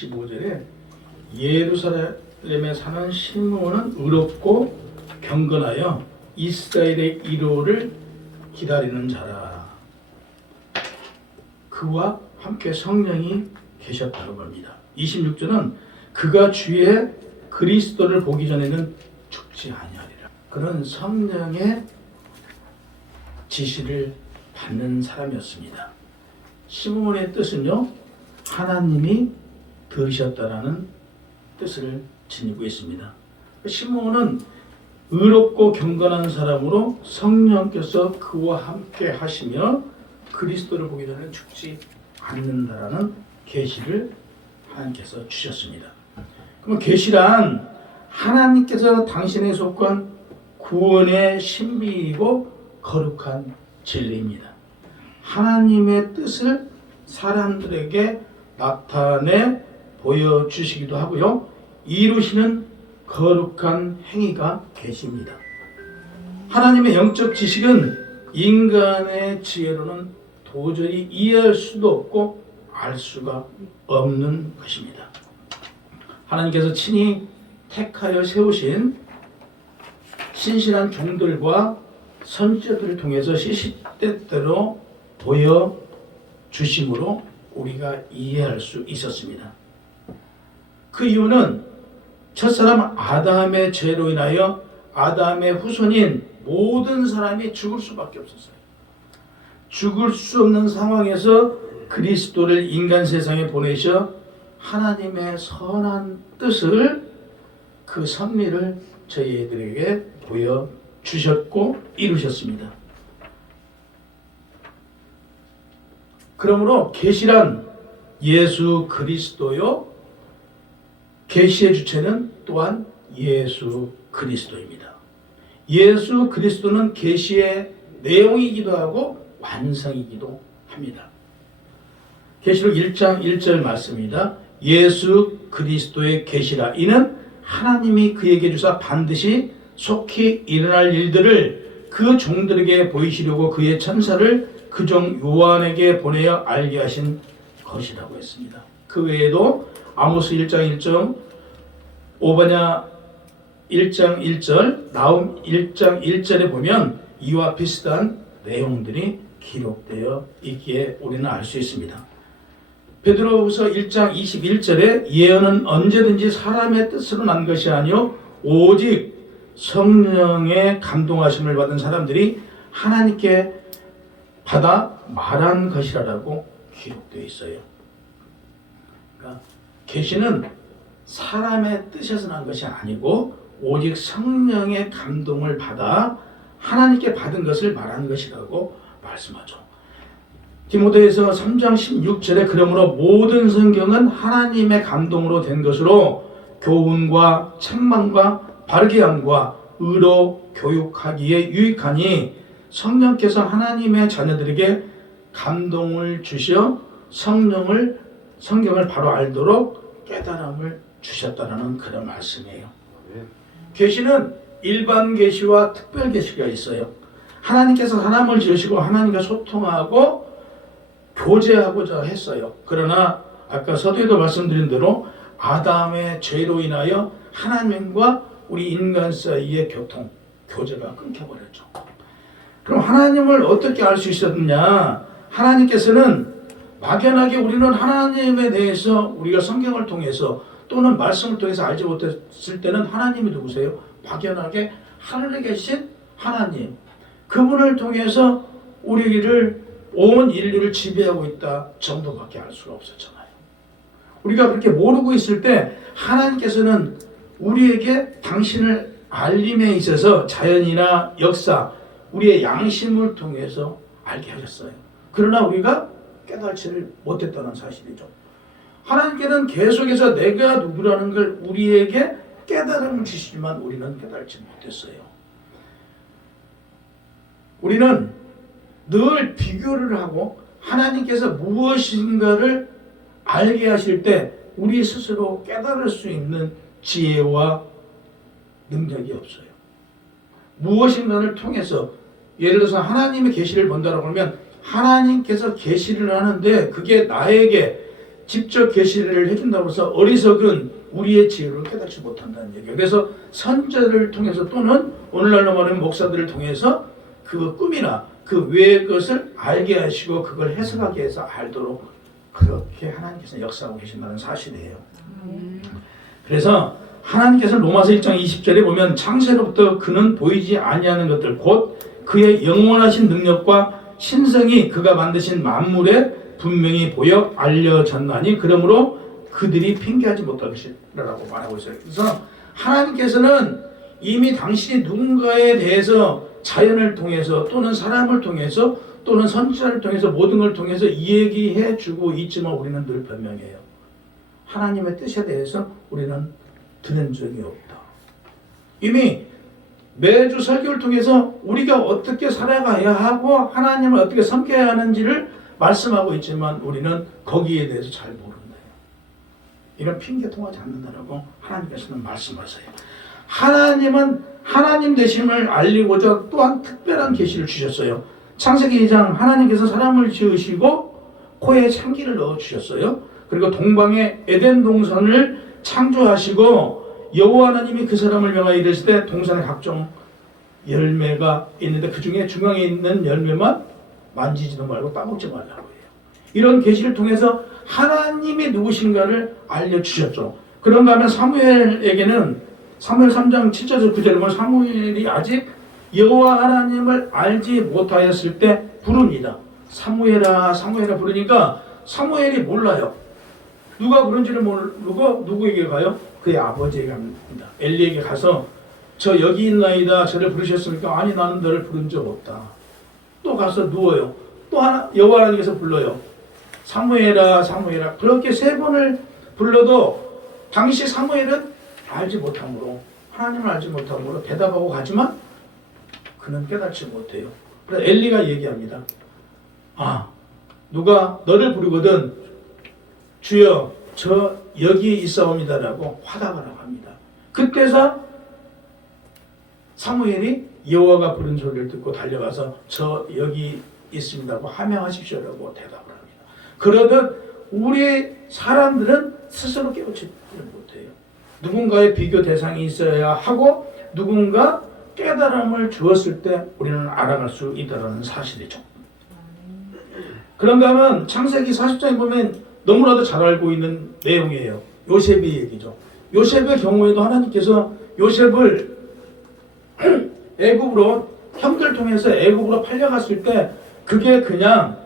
25절에 예루살렘에 사는 시므온은 의롭고 경건하여 이스라엘의 위로를 기다리는 자라. 그와 함께 성령이 계셨다고 합니다. 26절은 그가 주의 그리스도를 보기 전에는 죽지 아니하리라. 그는 성령의 지시를 받는 사람이었습니다. 시므온의 뜻은요, 하나님이 들으셨다라는 뜻을 지니고 있습니다. 시므온은 의롭고 경건한 사람으로 성령께서 그와 함께 하시며 그리스도를 보기 전에 죽지 않는다라는 계시를 하나님께서 주셨습니다. 그럼 계시란 하나님께서 당신에 속한 구원의 신비이고 거룩한 진리입니다. 하나님의 뜻을 사람들에게 나타내 보여주시기도 하고요, 이루시는 거룩한 행위가 계십니다. 하나님의 영적 지식은 인간의 지혜로는 도저히 이해할 수도 없고 알 수가 없는 것입니다. 하나님께서 친히 택하여 세우신 신실한 종들과 선지자들을 통해서 시시때때로 보여주심으로 우리가 이해할 수 있었습니다. 그 이유는 첫사람 아담의 죄로 인하여 아담의 후손인 모든 사람이 죽을 수밖에 없었어요. 죽을 수 없는 상황에서 그리스도를 인간 세상에 보내셔 하나님의 선한 뜻을, 그 섭리를 저희들에게 보여주셨고 이루셨습니다. 그러므로 계시란 예수 그리스도요, 계시의 주체는 또한 예수 그리스도입니다. 예수 그리스도는 계시의 내용이기도 하고 완성이기도 합니다. 계시록 1장 1절 말씀입니다. 예수 그리스도의 계시라. 이는 하나님이 그에게 주사 반드시 속히 일어날 일들을 그 종들에게 보이시려고 그의 천사를 그 종 요한에게 보내어 알게 하신 것이라고 했습니다. 그 외에도 아모스 1장 1절, 오바냐 1장 1절, 나훔 1장 1절에 보면 이와 비슷한 내용들이 기록되어 있기에 우리는 알 수 있습니다. 베드로후서 1장 21절에 예언은 언제든지 사람의 뜻으로 난 것이 아니요 오직 성령의 감동하심을 받은 사람들이 하나님께 받아 말한 것이라고 기록되어 있어요. 그러니까 계시는 사람의 뜻에서 난 것이 아니고 오직 성령의 감동을 받아 하나님께 받은 것을 말하는 것이라고 말씀하죠. 디모데후서 3장 16절에 그러므로 모든 성경은 하나님의 감동으로 된 것으로 교훈과 책망과 바르게 함과 의로 교육하기에 유익하니 성령께서 하나님의 자녀들에게 감동을 주시어 성경을 바로 알도록 깨달음을 주셨다는 그런 말씀이에요. 계시는 일반 계시와 특별 계시가 있어요. 하나님께서 사람을 지으시고 하나님과 소통하고 교제하고자 했어요. 그러나 아까 서두에도 말씀드린 대로 아담의 죄로 인하여 하나님과 우리 인간 사이의 교제가 끊겨버렸죠. 그럼 하나님을 어떻게 알 수 있었느냐? 하나님께서는 막연하게 우리는 하나님에 대해서 우리가 성경을 통해서 또는 말씀을 통해서 알지 못했을 때는 하나님이 누구세요? 막연하게 하늘에 계신 하나님, 그분을 통해서 우리를 온 인류를 지배하고 있다 정도밖에 알 수가 없었잖아요. 우리가 그렇게 모르고 있을 때 하나님께서는 우리에게 당신을 알림에 있어서 자연이나 역사, 우리의 양심을 통해서 알게 하셨어요. 그러나 우리가 깨닫지를 못했다는 사실이죠. 하나님께는 계속해서 내가 누구라는 걸 우리에게 깨달음을 주시지만 우리는 깨달지 못했어요. 우리는 늘 비교를 하고 하나님께서 무엇인가를 알게 하실 때 우리 스스로 깨달을 수 있는 지혜와 능력이 없어요. 무엇인가를 통해서, 예를 들어서 하나님의 계시를 본다라고 하면 하나님께서 계시를 하는데 그게 나에게 직접 계시를 해준다고 해서 어리석은 우리의 지혜로 깨닫지 못한다는 얘기예요. 그래서 선자를 통해서 또는 오늘날로 말하면 목사들을 통해서 그 꿈이나 그 외의 것을 알게 하시고 그걸 해석하게 해서 알도록 그렇게 하나님께서 역사하고 계신다는 사실이에요. 그래서 하나님께서 로마서 1장 20절에 보면 창세로부터 그는 보이지 아니하는 것들 곧 그의 영원하신 능력과 신성이 그가 만드신 만물에 분명히 보여 알려졌나니 그러므로 그들이 핑계하지 못할 것이라고 말하고 있어요. 그래서 하나님께서는 이미 당신이 누군가에 대해서 자연을 통해서 또는 사람을 통해서 또는 선지자를 통해서 모든 걸 통해서 얘기해 주고 있지만 우리는 늘 변명해요. 하나님의 뜻에 대해서 우리는 들은 적이 없다. 이미 매주 설교를 통해서 우리가 어떻게 살아가야 하고 하나님을 어떻게 섬겨야 하는지를 말씀하고 있지만 우리는 거기에 대해서 잘 모른다. 이런 핑계 통하지 않는다라고 하나님께서는 말씀하세요. 하나님은 하나님 되심을 알리고자 또한 특별한 계시를 주셨어요. 창세기 2장 하나님께서 사람을 지으시고 코에 창기를 넣어 주셨어요. 그리고 동방의 에덴 동산을 창조하시고 여호와 하나님이 그 사람을 명하여 이르시되 동산에 각종 열매가 있는데 그 중에 중앙에 있는 열매만 만지지도 말고 따먹지 말라고 해요. 이런 계시를 통해서 하나님이 누구신가를 알려주셨죠. 그런가 하면 사무엘에게는 사무엘 3장 7절에서 9절에 보면 사무엘이 아직 여호와 하나님을 알지 못하였을 때 부릅니다. 사무엘아 사무엘아 부르니까 사무엘이 몰라요. 누가 부른지를 모르고 누구에게 가요? 그의 아버지에게 갑니다. 엘리에게 가서 저 여기 있나이다 저를 부르셨습니까? 아니 나는 너를 부른 적 없다. 또 가서 누워요. 또 하나 여호와 하나님께서 불러요. 사무엘아 사무엘아 그렇게 3번을 불러도 당시 사무엘은 알지 못함으로 하나님을 알지 못함으로 대답하고 가지만 그는 깨닫지 못해요. 그래서 엘리가 얘기합니다. 아 누가 너를 부르거든 주여 저 여기에 있사옵니다라고 화답하라고 합니다. 그때서 사무엘이 여호와가 부른 소리를 듣고 달려가서 저 여기 있습니다고 하명하십시오라고 대답을 합니다. 그러듯 우리 사람들은 스스로 깨우치지 못해요. 누군가의 비교 대상이 있어야 하고 누군가 깨달음을 주었을 때 우리는 알아갈 수 있다는 사실이죠. 그런가 하면 창세기 40장에 보면 너무나도 잘 알고 있는 내용이에요. 요셉의 얘기죠. 요셉의 경우에도 하나님께서 요셉을 애굽으로 형들 통해서 애굽으로 팔려갔을 때 그게 그냥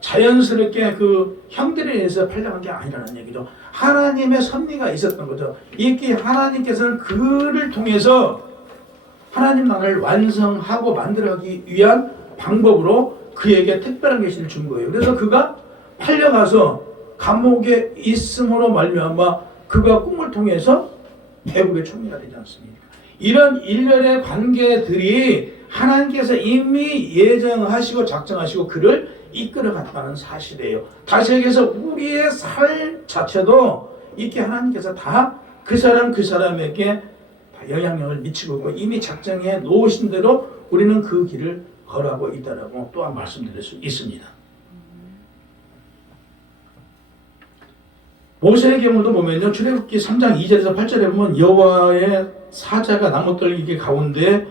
자연스럽게 그 형들에 의해서 팔려간 게 아니라는 얘기죠. 하나님의 섭리가 있었던 거죠. 이게 하나님께서는 그를 통해서 하나님 나라를 완성하고 만들어가기 위한 방법으로 그에게 특별한 계시를 준 거예요. 그래서 그가 팔려가서 감옥에 있음으로 말미암아 그가 꿈을 통해서 애국의 총리가 되지 않습니까? 이런 일련의 관계들이 하나님께서 이미 예정하시고 작정하시고 그를 이끌어갔다는 사실이에요. 다시 얘기해서 우리의 삶 자체도 이렇게 하나님께서 다 그 사람 그 사람에게 영향력을 미치고 있고 이미 작정해 놓으신 대로 우리는 그 길을 걸어가고 있다라고 또한 말씀드릴 수 있습니다. 모세의 경우도 보면요. 출애굽기 3장 2절에서 8절에 보면 여호와의 사자가 나뭇들기 가운데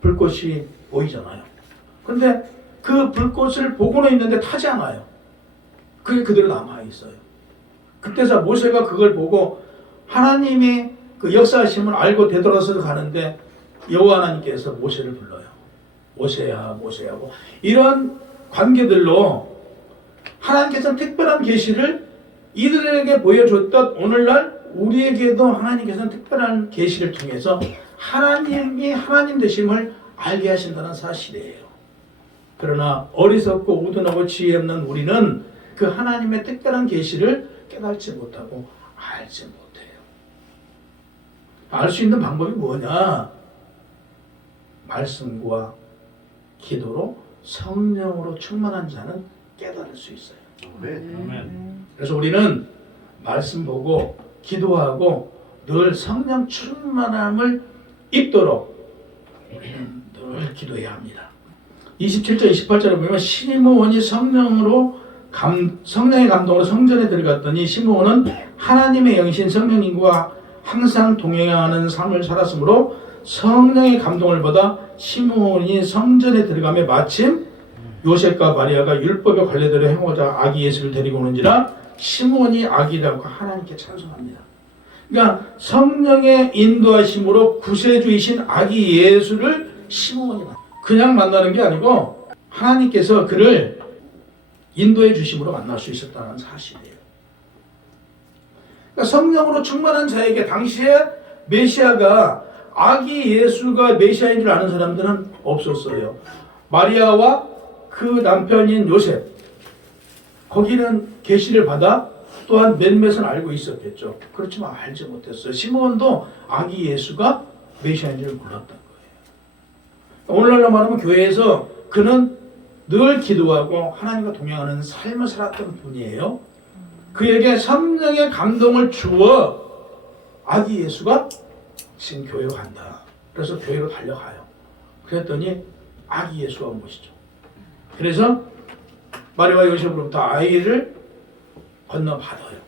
불꽃이 보이잖아요. 근데 그 불꽃을 보고는 있는데 타지 않아요. 그게 그대로 남아있어요. 그때서 모세가 그걸 보고 하나님이 그 역사하심을 알고 되돌아서 가는데 여호와 하나님께서 모세를 불러요. 모세야 모세야 하고 이런 관계들로 하나님께서는 특별한 계시를 이들에게 보여줬던 오늘날 우리에게도 하나님께서는 특별한 계시를 통해서 하나님이 하나님 되심을 알게 하신다는 사실이에요. 그러나 어리석고 우둔하고 지혜 없는 우리는 그 하나님의 특별한 계시를 깨닫지 못하고 알지 못해요. 알 수 있는 방법이 뭐냐? 말씀과 기도로 성령으로 충만한 자는 깨달을 수 있어요. 아멘. 그래서 우리는 말씀 보고 기도하고 늘 성령 충만함을 입도록 우리는 늘 기도해야 합니다. 27절 28절에 보면 시므온이 성령으로 성령의 감동으로 성전에 들어갔더니 시므온은 하나님의 영이신 성령님과 항상 동행하는 삶을 살았으므로 성령의 감동을 받아 시므온이 성전에 들어가며 마침 요셉과 마리아가 율법의 관례대로 행하자 아기 예수를 데리고 오는지라 시므온이 아기라고 하나님께 찬송합니다. 그러니까 성령의 인도하심으로 구세주이신 아기 예수를 시므온이 그냥 만나는 게 아니고 하나님께서 그를 인도해 주심으로 만날 수 있었다는 사실이에요. 그러니까 성령으로 충만한 자에게 당시에 메시아가 아기 예수가 메시아인 줄 아는 사람들은 없었어요. 마리아와 그 남편인 요셉 거기는 계시를 받아 또한 몇몇은 알고 있었겠죠. 그렇지만 알지 못했어요. 시므온도 아기 예수가 메시아인 줄 몰랐던 거예요. 오늘날로 말하면 교회에서 그는 늘 기도하고 하나님과 동행하는 삶을 살았던 분이에요. 그에게 성령의 감동을 주어 아기 예수가 지금 교회로 간다. 그래서 교회로 달려가요. 그랬더니 아기 예수가 온 것이죠. 그래서 마리아와 요셉으로부터 아이를 건너받아요.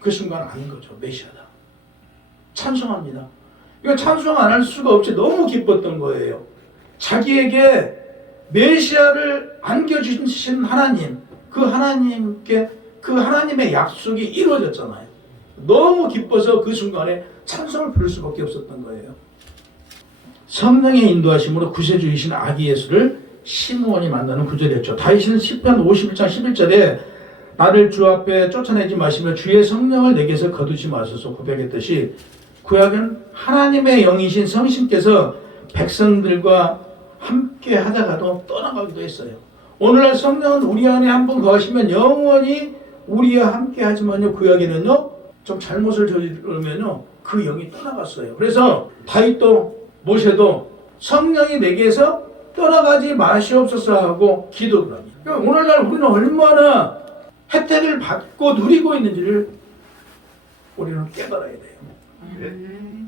그 순간 아는 거죠. 메시아다. 찬송합니다. 이거 찬송 안 할 수가 없지. 너무 기뻤던 거예요. 자기에게 메시아를 안겨주신 하나님, 그 하나님께 그 하나님의 약속이 이루어졌잖아요. 너무 기뻐서 그 순간에 찬송을 부를 수밖에 없었던 거예요. 성령의 인도하심으로 구세주이신 아기 예수를 시므온이 만나는 구절이었죠. 다윗은 시편 51장 11절에 나를 주 앞에 쫓아내지 마시며 주의 성령을 내게서 거두지 마소서 고백했듯이 구약은 하나님의 영이신 성신께서 백성들과 함께 하다가도 떠나가기도 했어요. 오늘날 성령은 우리 안에 한번 거하시면 영원히 우리와 함께 하지만요, 구약에는요 좀 잘못을 저지르면요 그 영이 떠나갔어요. 그래서 다윗도 모세도 성령이 내게서 떠나가지 마시옵소서 하고 기도를 합니다. 그러니까 오늘날 우리는 얼마나 혜택을 받고 누리고 있는지를 우리는 깨달아야 돼요.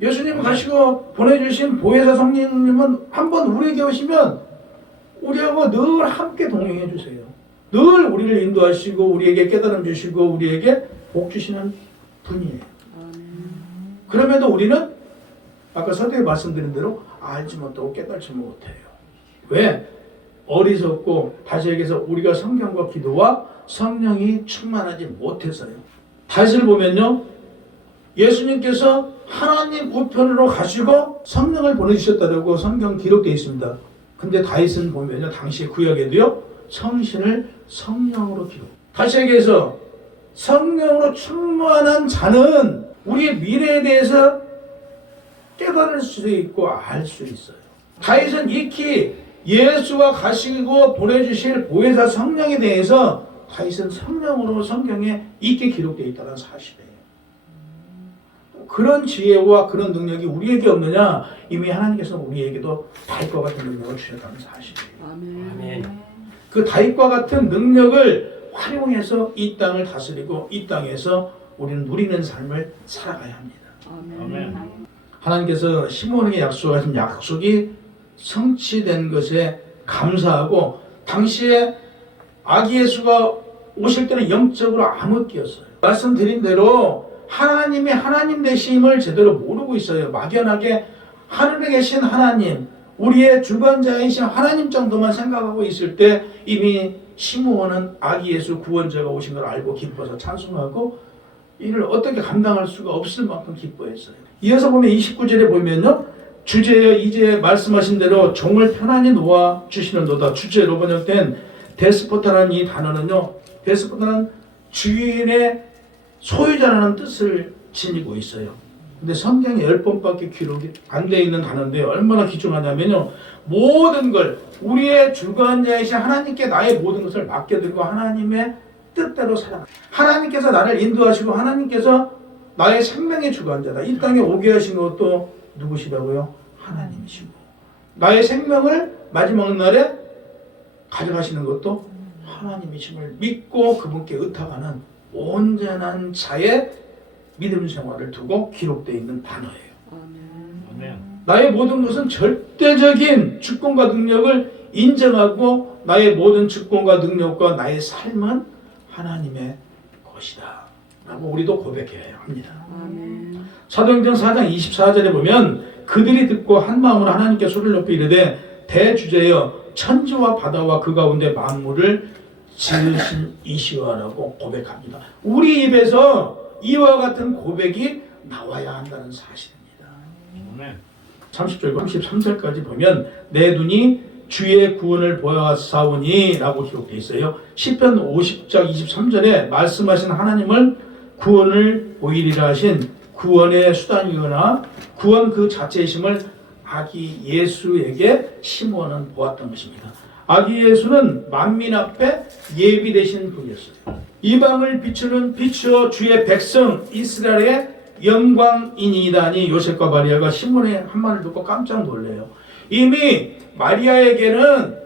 예수님 가시고 보내주신 보혜사 성령님은 한번 우리에게 오시면 우리하고 늘 함께 동행해 주세요. 늘 우리를 인도하시고 우리에게 깨달음 주시고 우리에게 복 주시는 분이에요. 그럼에도 우리는 아까 서두에 말씀드린 대로 알지 못하고 깨달지 못해요. 왜? 어리석고 다시 얘기해서 우리가 성경과 기도와 성령이 충만하지 못해서요. 다윗을 보면요, 예수님께서 하나님 우편으로 가시고 성령을 보내주셨다고 성경 기록되어 있습니다. 근데 다윗은 보면요, 당시 구약에도요 성신을 성령으로 기록. 다시 얘기해서 성령으로 충만한 자는 우리의 미래에 대해서 깨달을 수 있고 알 수 있어요. 다윗은 익히 예수가 가시고 보내주실 보혜사 성령에 대해서 다윗은 성령으로 성경에 익히 기록되어 있다는 사실이에요. 그런 지혜와 그런 능력이 우리에게 없느냐? 이미 하나님께서 우리에게도 다윗과 같은 능력을 주셨다는 사실이에요. 아멘. 그 다윗과 같은 능력을 활용해서 이 땅을 다스리고 이 땅에서 우리는 누리는 삶을 살아가야 합니다. 아멘. 하나님께서 시므온에게 약속하신 약속이 성취된 것에 감사하고 당시에 아기 예수가 오실 때는 영적으로 암흑기였어요. 말씀드린 대로 하나님이 하나님 되심을 제대로 모르고 있어요. 막연하게 하늘에 계신 하나님, 우리의 주관자이신 하나님 정도만 생각하고 있을 때 이미 시므온은 아기 예수 구원자가 오신 걸 알고 기뻐서 찬송하고 이를 어떻게 감당할 수가 없을 만큼 기뻐했어요. 이어서 보면 29절에 보면요, 주제여 이제 말씀하신 대로 종을 편안히 놓아 주시는도다. 주제로 번역된 데스포타라는 이 단어는요, 데스포타는 주인의 소유자라는 뜻을 지니고 있어요. 근데 성경에 10번밖에 기록이 안 돼 있는 단어인데 얼마나 귀중하냐면요, 모든 걸 우리의 주관자이신 하나님께 나의 모든 것을 맡겨드리고 하나님의 뜻대로 살아가. 하나님께서 나를 인도하시고 하나님께서 나의 생명의 주관자다. 이 땅에 오게 하신 것도 누구시라고요? 하나님이시고 나의 생명을 마지막 날에 가져가시는 것도 하나님이심을 믿고 그분께 의탁하는 온전한 자의 믿음 생활을 두고 기록되어 있는 단어예요. 아멘. 나의 모든 것은 절대적인 주권과 능력을 인정하고 나의 모든 주권과 능력과 나의 삶은 하나님의 것이다 라고 우리도 고백해야 합니다. 아멘. 사도행전 4장 24절에 보면 그들이 듣고 한 마음으로 하나님께 소리를 높이 이르되 대주제여 천지와 바다와 그 가운데 만물을 지으신 이시와라고 고백합니다. 우리 입에서 이와 같은 고백이 나와야 한다는 사실입니다. 아멘. 30절과 33절까지 보면 내 눈이 주의 구원을 보았사오니 라고 기록되어 있어요. 시편 50장 23절에 말씀하신 하나님을 구원을 보이리라 하신 구원의 수단이거나 구원 그 자체이심을 아기 예수에게 시므온은 보았던 것입니다. 아기 예수는 만민 앞에 예비되신 분이었어요. 이방을 비추는 빛이요 주의 백성 이스라엘의 영광이니이다니 요셉과 마리아가 시므온의 한마디를 듣고 깜짝 놀래요. 이미 마리아에게는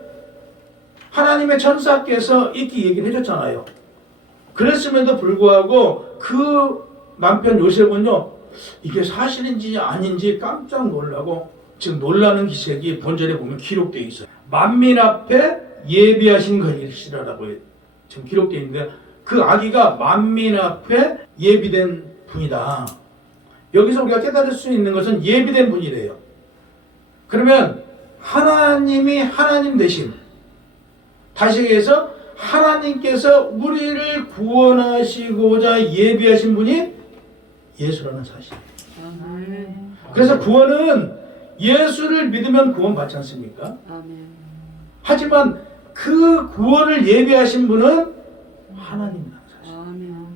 하나님의 천사께서 이렇게 얘기를 해줬잖아요. 그랬음에도 불구하고 그 남편 요셉은요, 이게 사실인지 아닌지 깜짝 놀라고 지금 놀라는 기색이 본절에 보면 기록되어 있어요. 만민 앞에 예비하신 것이라고 지금 기록되어 있는데 그 아기가 만민 앞에 예비된 분이다. 여기서 우리가 깨달을 수 있는 것은 예비된 분이래요. 그러면 하나님이 하나님 되신, 다시 얘기해서 하나님께서 우리를 구원하시고자 예비하신 분이 예수라는 사실이에요. 아멘. 그래서 구원은 예수를 믿으면 구원받지 않습니까? 아멘. 하지만 그 구원을 예비하신 분은 하나님이라는 사실. 아멘.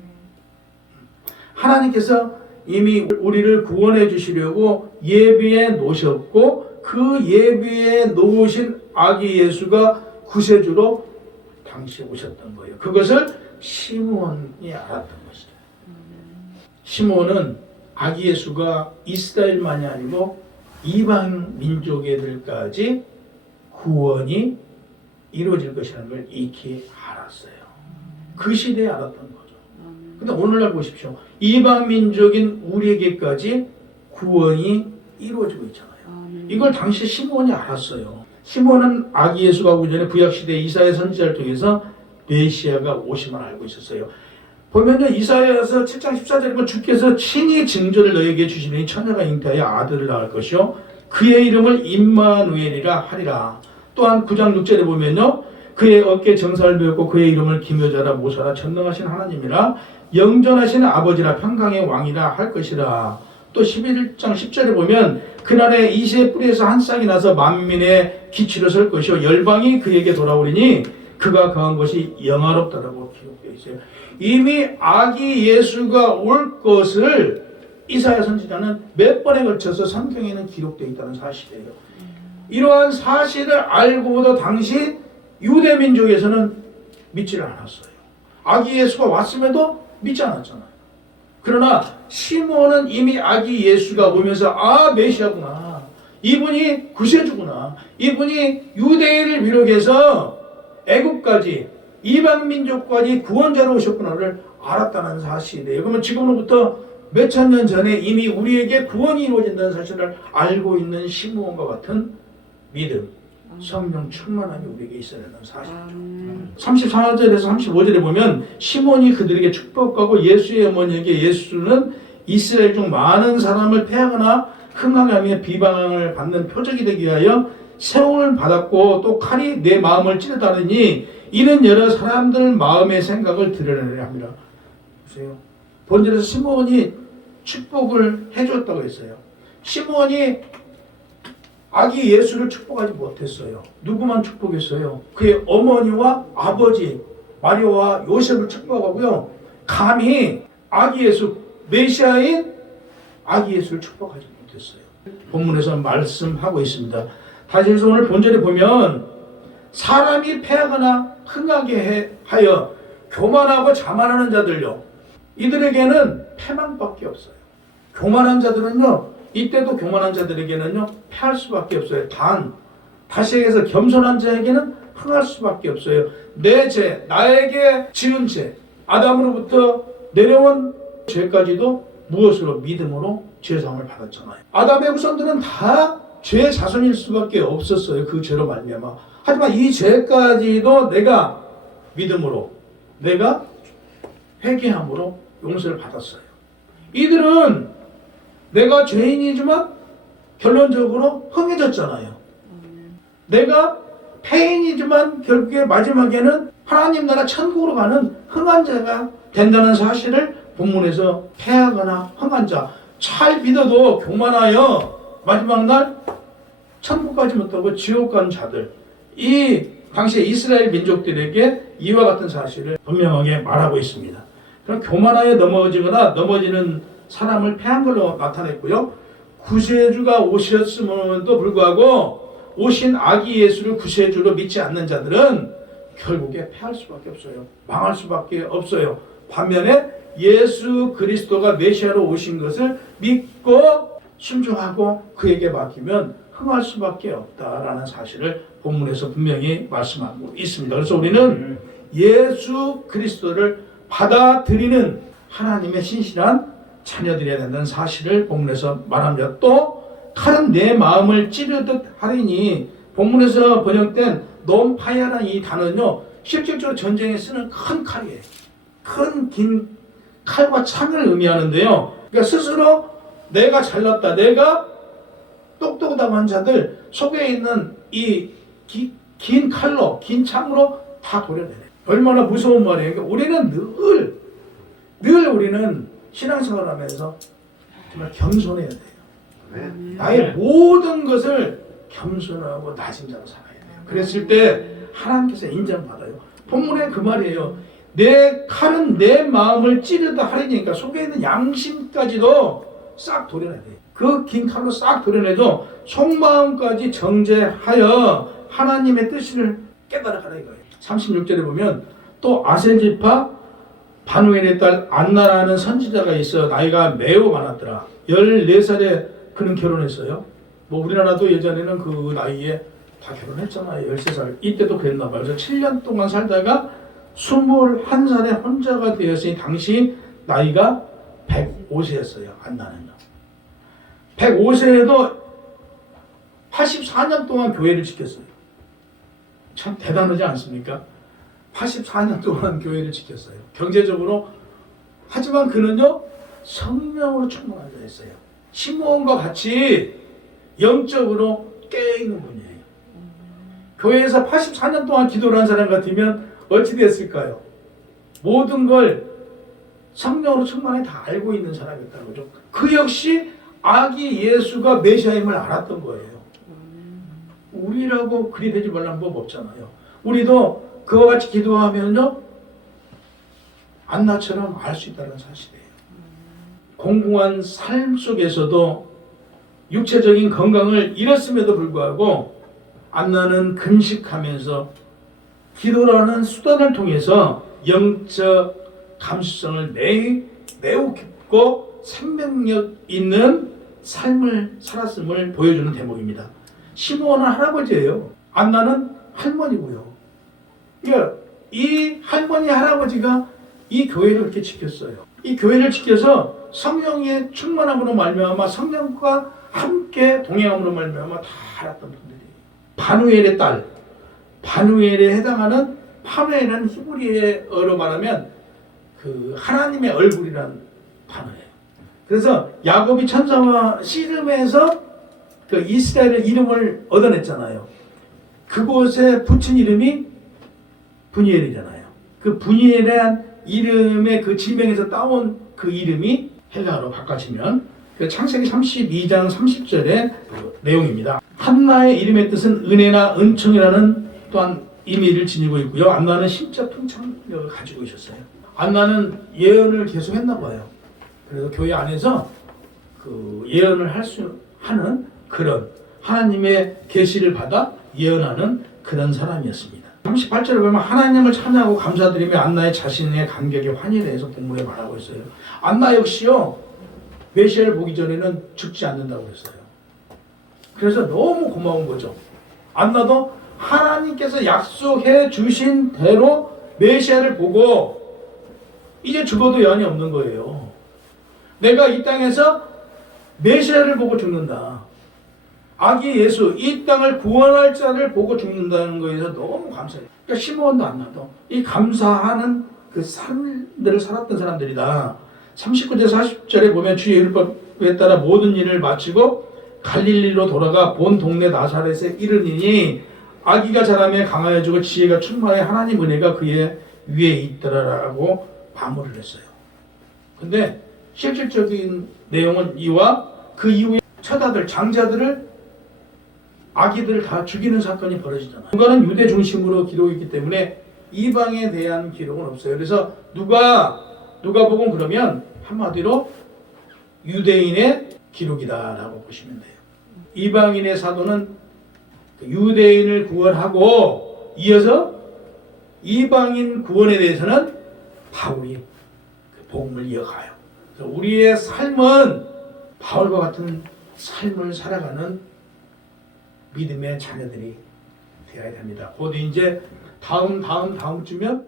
하나님께서 이미 우리를 구원해 주시려고 예비해 놓으셨고 그 예비해 놓으신 아기 예수가 구세주로 당시에 오셨던 거예요. 그것을 시므온이 알았던 것이죠. 시므온은 아기 예수가 이스라엘만이 아니고 이방 민족애들까지 구원이 이루어질 것이라는 걸 익히 알았어요. 그 시대에 알았던 거죠. 근데 오늘날 보십시오. 이방 민족인 우리에게까지 구원이 이루어지고 있잖아요. 이걸 당시 시므온이 알았어요. 시므온은 아기 예수가 오기 전에 구약시대 이사야 선지자를 통해서 메시아가 오심을 알고 있었어요. 보면요, 이사야서 7장 14절에 보면 주께서 친히 증거를 너에게 주시니 처녀가 잉태하여 아들을 낳을 것이요 그의 이름을 임마누엘이라 하리라. 또한 9장 6절에 보면요, 그의 어깨 정사를 배웠고 그의 이름을 기묘자라 모사라 전능하신 하나님이라 영전하신 아버지라 평강의 왕이라 할 것이라. 또 11장 10절에 보면 그날에 이새의 뿌리에서 한 싹이 나서 만민의 기치로 설 것이요 열방이 그에게 돌아오리니 그가 거한 것이 영화롭다라고 기록되어 있어요. 이미 아기 예수가 올 것을 이사야 선지자는 몇 번에 걸쳐서 성경에는 기록되어 있다는 사실이에요. 이러한 사실을 알고도 당시 유대 민족에서는 믿지를 않았어요. 아기 예수가 왔음에도 믿지 않았잖아요. 그러나 시므온은 이미 아기 예수가 오면서 아 메시아구나, 이분이 구세주구나, 이분이 유대인을 비롯해서 애국까지 이방 민족까지 구원자로 오셨구나를 알았다는 사실이에요. 그러면 지금으로부터 몇천 년 전에 이미 우리에게 구원이 이루어진다는 사실을 알고 있는 시므온과 같은 믿음, 성령 충만함이 우리에게 있어야 된다는 사실이죠. 34절에서 35절에 보면 시몬이 그들에게 축복하고 예수의 어머니에게 예수는 이스라엘 중 많은 사람을 패하거나 흥하게 하며 비방을 받는 표적이 되기 위하여 세움을 받았고 또 칼이 내 마음을 찌르다니 이는 여러 사람들 마음의 생각을 드러내려 합니다. 보세요. 본절에서 시몬이 축복을 해줬다고 했어요. 시몬이 아기 예수를 축복하지 못했어요. 누구만 축복했어요? 그의 어머니와 아버지 마리아와 요셉을 축복하고요. 감히 아기 예수 메시아인 아기 예수를 축복하지 못했어요. 본문에서 말씀하고 있습니다. 다시 해서 오늘 본절에 보면 사람이 패하거나 흥하게 하여 교만하고 자만하는 자들요, 이들에게는 패망밖에 없어요. 교만한 자들은요, 이때도 교만한 자들에게는요 패할 수밖에 없어요. 다시 얘기해서 겸손한 자에게는 흥할 수밖에 없어요. 내 죄, 나에게 지은 죄, 아담으로부터 내려온 죄까지도 무엇으로? 믿음으로 죄사함을 받았잖아요. 아담의 후손들은 다 죄의 자손일 수밖에 없었어요. 그 죄로 말미암아. 하지만 이 죄까지도 내가 믿음으로 내가 회개함으로 용서를 받았어요. 이들은 내가 죄인이지만 결론적으로 흥해졌잖아요. 내가 폐인이지만 결국에 마지막에는 하나님 나라 천국으로 가는 흥한 자가 된다는 사실을 본문에서 패하거나 흥한 자, 잘 믿어도 교만하여 마지막 날 천국 가지 못하고 지옥 간 자들, 이 당시에 이스라엘 민족들에게 이와 같은 사실을 분명하게 말하고 있습니다. 그럼 교만하여 넘어지는 사람을 패한 걸로 나타냈고요. 구세주가 오셨음에도 불구하고 오신 아기 예수를 구세주로 믿지 않는 자들은 결국에 패할 수밖에 없어요. 망할 수밖에 없어요. 반면에 예수 그리스도가 메시아로 오신 것을 믿고 순종하고 그에게 맡기면 흥할 수밖에 없다라는 사실을 본문에서 분명히 말씀하고 있습니다. 그래서 우리는 예수 그리스도를 받아들이는 하나님의 신실한 자녀들이어야 된다는 사실을 본문에서 말합니다. 또 칼은 내 마음을 찌르듯 하리니, 본문에서 번역된 놈파야라는 이 단어는요, 실질적으로 전쟁에 쓰는 큰 칼이에요. 큰 긴 칼과 창을 의미하는데요. 그러니까 스스로 내가 잘났다, 내가 똑똑하다고 한 자들 속에 있는 이 긴 칼로, 긴 창으로 다 도려내요. 얼마나 무서운 말이에요. 그러니까 우리는 늘 우리는 신앙생활을 하면서 정말 겸손해야 돼요. 나의 모든 것을 겸손하고 낮은 자로 살아야 돼요. 그랬을 때 하나님께서 인정받아요. 본문에 그 말이에요. 내 칼은 내 마음을 찌르다 하리니까 속에 있는 양심까지도 싹 도려내야 돼요. 그 긴 칼로 싹 도려내도 속마음까지 정죄하여 하나님의 뜻을 깨달아가라 이거예요. 36절에 보면 또 아셀지파 바누엘의 딸 안나라는 선지자가 있어 나이가 매우 많았더라. 14살에 그는 결혼했어요. 뭐 우리나라도 예전에는 그 나이에 다 결혼했잖아요. 13살. 이때도 그랬나 봐요. 그래서 7년 동안 살다가 21살에 혼자가 되었으니 당시 나이가 105세였어요. 안나는요. 105세에도 84년 동안 교회를 지켰어요. 참 대단하지 않습니까? 84년 동안 교회를 지켰어요. 경제적으로. 하지만 그는요, 성령으로 충만한 자였어요. 시므온과 같이 영적으로 깨어있는 분이에요. 교회에서 84년 동안 기도를 한 사람 같으면 어찌 됐을까요? 모든 걸 성령으로 충만히 다 알고 있는 사람이었다는 거죠. 그 역시 아기 예수가 메시아임을 알았던 거예요. 우리라고 그리 되지 말라는 법 없잖아요. 우리도 그와 같이 기도하면요, 안나처럼 알 수 있다는 사실이에요. 공공한 삶 속에서도 육체적인 건강을 잃었음에도 불구하고 안나는 금식하면서 기도라는 수단을 통해서 영적 감수성을 매우 깊고 생명력 있는 삶을 살았음을 보여주는 대목입니다. 시므온은 할아버지예요. 안나는 할머니고요. 그러니까 이 할머니 할아버지가 이 교회를 이렇게 지켰어요. 이 교회를 지켜서 성령의 충만함으로 말미암아 성령과 함께 동행함으로 말미암아 다 알았던 분들이. 바누엘의 딸, 바누엘에 해당하는 파누엘은 히브리어로 말하면 그 하나님의 얼굴이라는 단어예요. 그래서 야곱이 천사와 씨름해서 그 이스라엘의 이름을 얻어냈잖아요. 그곳에 붙인 이름이 분이엘이잖아요. 그 분이엘이라는 이름의 그 지명에서 따온 그 이름이 헬라어로 바꿔지면 그 창세기 32장 30절의 그 내용입니다. 한나의 이름의 뜻은 은혜나 은총이라는 또한 의미를 지니고 있고요. 안나는 신적 통찰력을 가지고 있었어요. 안나는 예언을 계속 했나 봐요. 그래서 교회 안에서 그 예언을 할 수 하는 그런 하나님의 계시를 받아 예언하는 그런 사람이었습니다. 38절에 보면 하나님을 찬양하고 감사드리며 안나의 자신의 감격의 환희에 대해서 본문에 말하고 있어요. 안나 역시요, 메시아를 보기 전에는 죽지 않는다고 했어요. 그래서 너무 고마운 거죠. 안나도 하나님께서 약속해 주신 대로 메시아를 보고 이제 죽어도 여한이 없는 거예요. 내가 이 땅에서 메시아를 보고 죽는다. 아기 예수, 이 땅을 구원할 자를 보고 죽는다는 거에서 너무 감사해요. 그러니까 시므온도 안나도 이 감사하는 그 삶들을 살았던 사람들이다. 39절 40절에 보면 주의 율법에 따라 모든 일을 마치고 갈릴리로 돌아가 본 동네 나사렛에 이르니니 아기가 자라매 강하여지고 지혜가 충만해 하나님 은혜가 그의 위에 있더라라고 반문을 했어요. 근데 실질적인 내용은 이와 그 이후에 처자들, 장자들을 아기들을 다 죽이는 사건이 벌어지잖아요. 누가는 유대 중심으로 기록했기 때문에 이방에 대한 기록은 없어요. 그래서 누가복음 그러면 한마디로 유대인의 기록이다라고 보시면 돼요. 이방인의 사도는 유대인을 구원하고 이어서 이방인 구원에 대해서는 바울이 복음을 이어가요. 그래서 우리의 삶은 바울과 같은 삶을 살아가는 믿음의 자녀들이 되어야 됩니다. 곧 이제 다음 주면